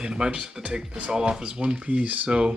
Man, I might just have to take this all off as one piece, so.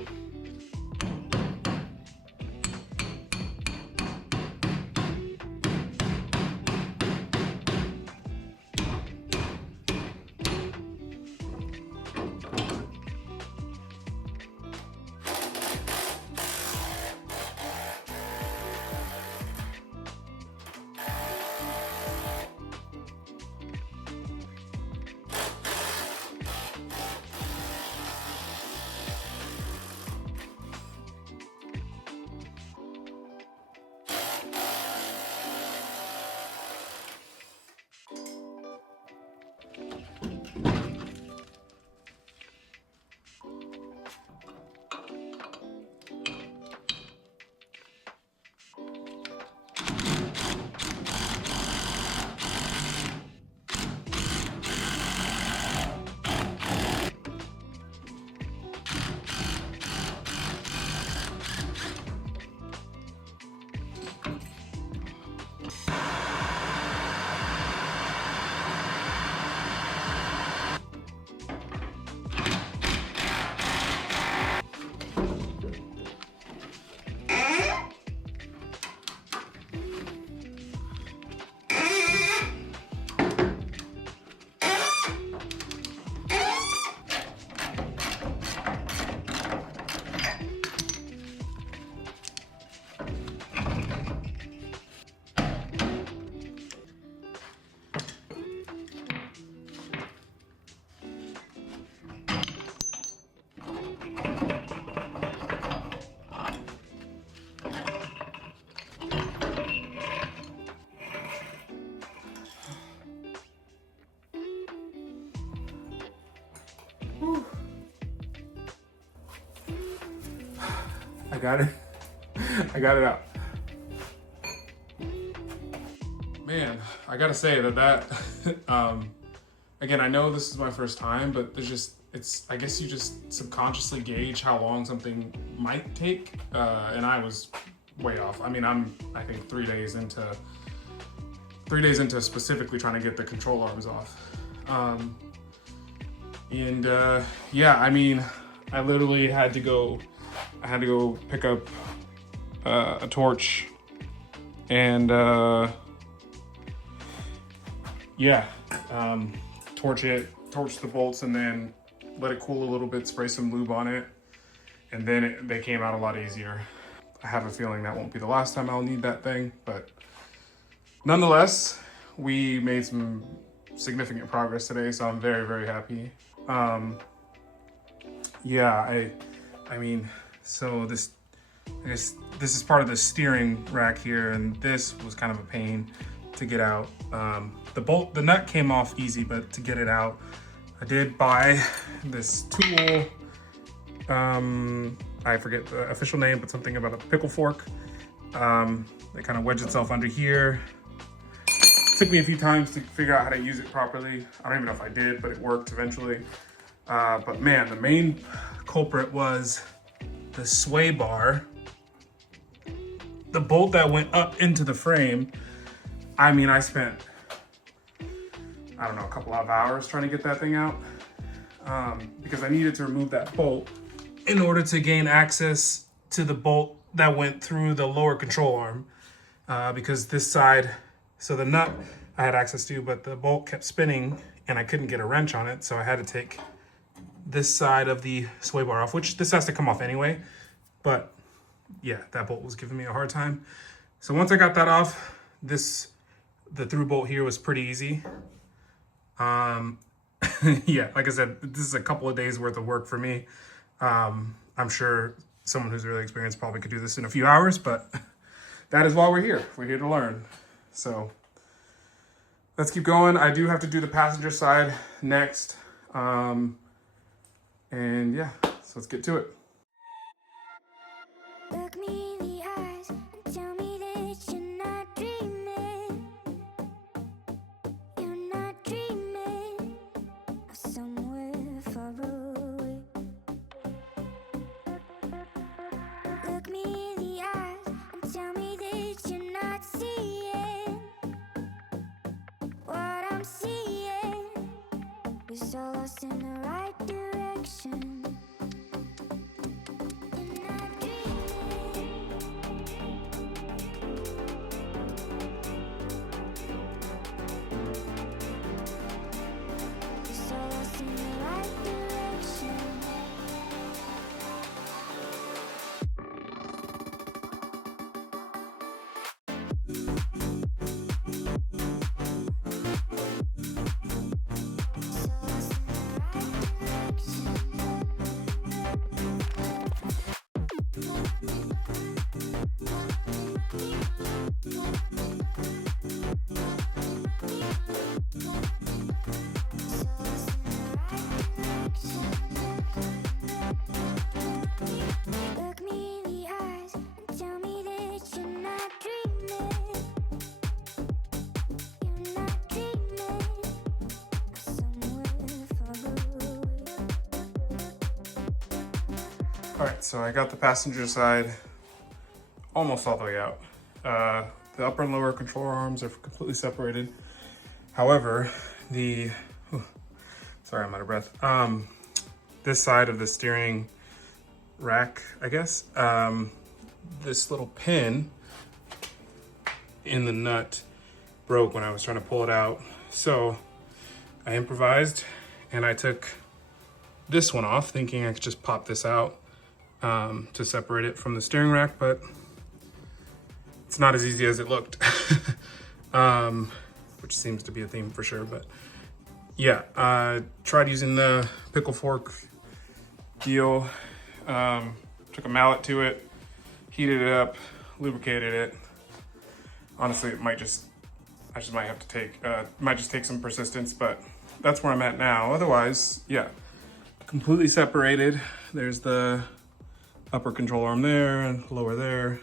I got it. I got it out. Man, I gotta say that again, I know this is my first time, but I guess you just subconsciously gauge how long something might take, and I was way off. I mean, I think 3 days into specifically trying to get the control arms off. Yeah, I mean, I literally had to go pick up a torch and torch the bolts, and then let it cool a little bit, spray some lube on it, and then they came out a lot easier. I have a feeling that won't be the last time I'll need that thing, but nonetheless, we made some significant progress today, so I'm very, very happy. Yeah, I mean, so I guess this is part of the steering rack here, and this was kind of a pain to get out. The nut came off easy, but to get it out, I did buy this tool. I forget the official name, but something about a pickle fork. It kind of wedged itself under here. It took me a few times to figure out how to use it properly. I don't even know if I did, but it worked eventually. But man, the main culprit was the sway bar. The bolt that went up into the frame. I mean, I spent, I don't know, a couple of hours trying to get that thing out, because I needed to remove that bolt in order to gain access to the bolt that went through the lower control arm, because this side, so the nut I had access to, but the bolt kept spinning and I couldn't get a wrench on it, so I had to take this side of the sway bar off, which this has to come off anyway, but yeah, that bolt was giving me a hard time. So once I got that off, the through bolt here was pretty easy. Yeah, like I said, this is a couple of days worth of work for me. I'm sure someone who's really experienced probably could do this in a few hours, but that is why we're here. We're here to learn. So let's keep going. I do have to do the passenger side next. And yeah, so let's get to it. Look me in the eyes and tell me that you're not dreaming. You're not dreaming of somewhere far away. Look me in the eyes and tell me that you're not seeing what I'm seeing. We're so lost in the right direction. All right, so I got the passenger side almost all the way out. The upper and lower control arms are completely separated. However, sorry, I'm out of breath. This side of the steering rack, I guess, this little pin in the nut broke when I was trying to pull it out. So I improvised and I took this one off, thinking I could just pop this out to separate it from the steering rack, but it's not as easy as it looked, which seems to be a theme for sure. But yeah, I tried using the pickle fork deal, took a mallet to it, heated it up, lubricated it. Honestly, I just might have to take some persistence, but that's where I'm at now. Otherwise, yeah, completely separated. There's the upper control arm there and lower there. In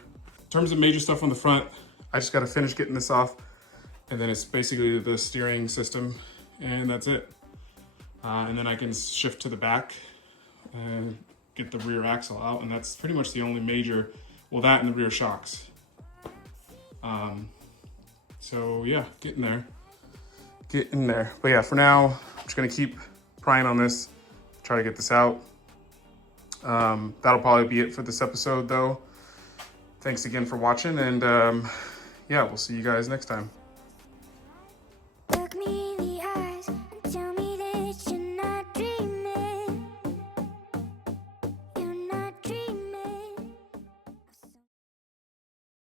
terms of major stuff on the front, I just got to finish getting this off, and then it's basically the steering system, and that's it. And then I can shift to the back and get the rear axle out, and that's pretty much the only major, well, that and the rear shocks. So yeah, getting there. But yeah, for now, I'm just gonna keep prying on this, try to get this out. That'll probably be it for this episode though. Thanks again for watching, and yeah, we'll see you guys next time.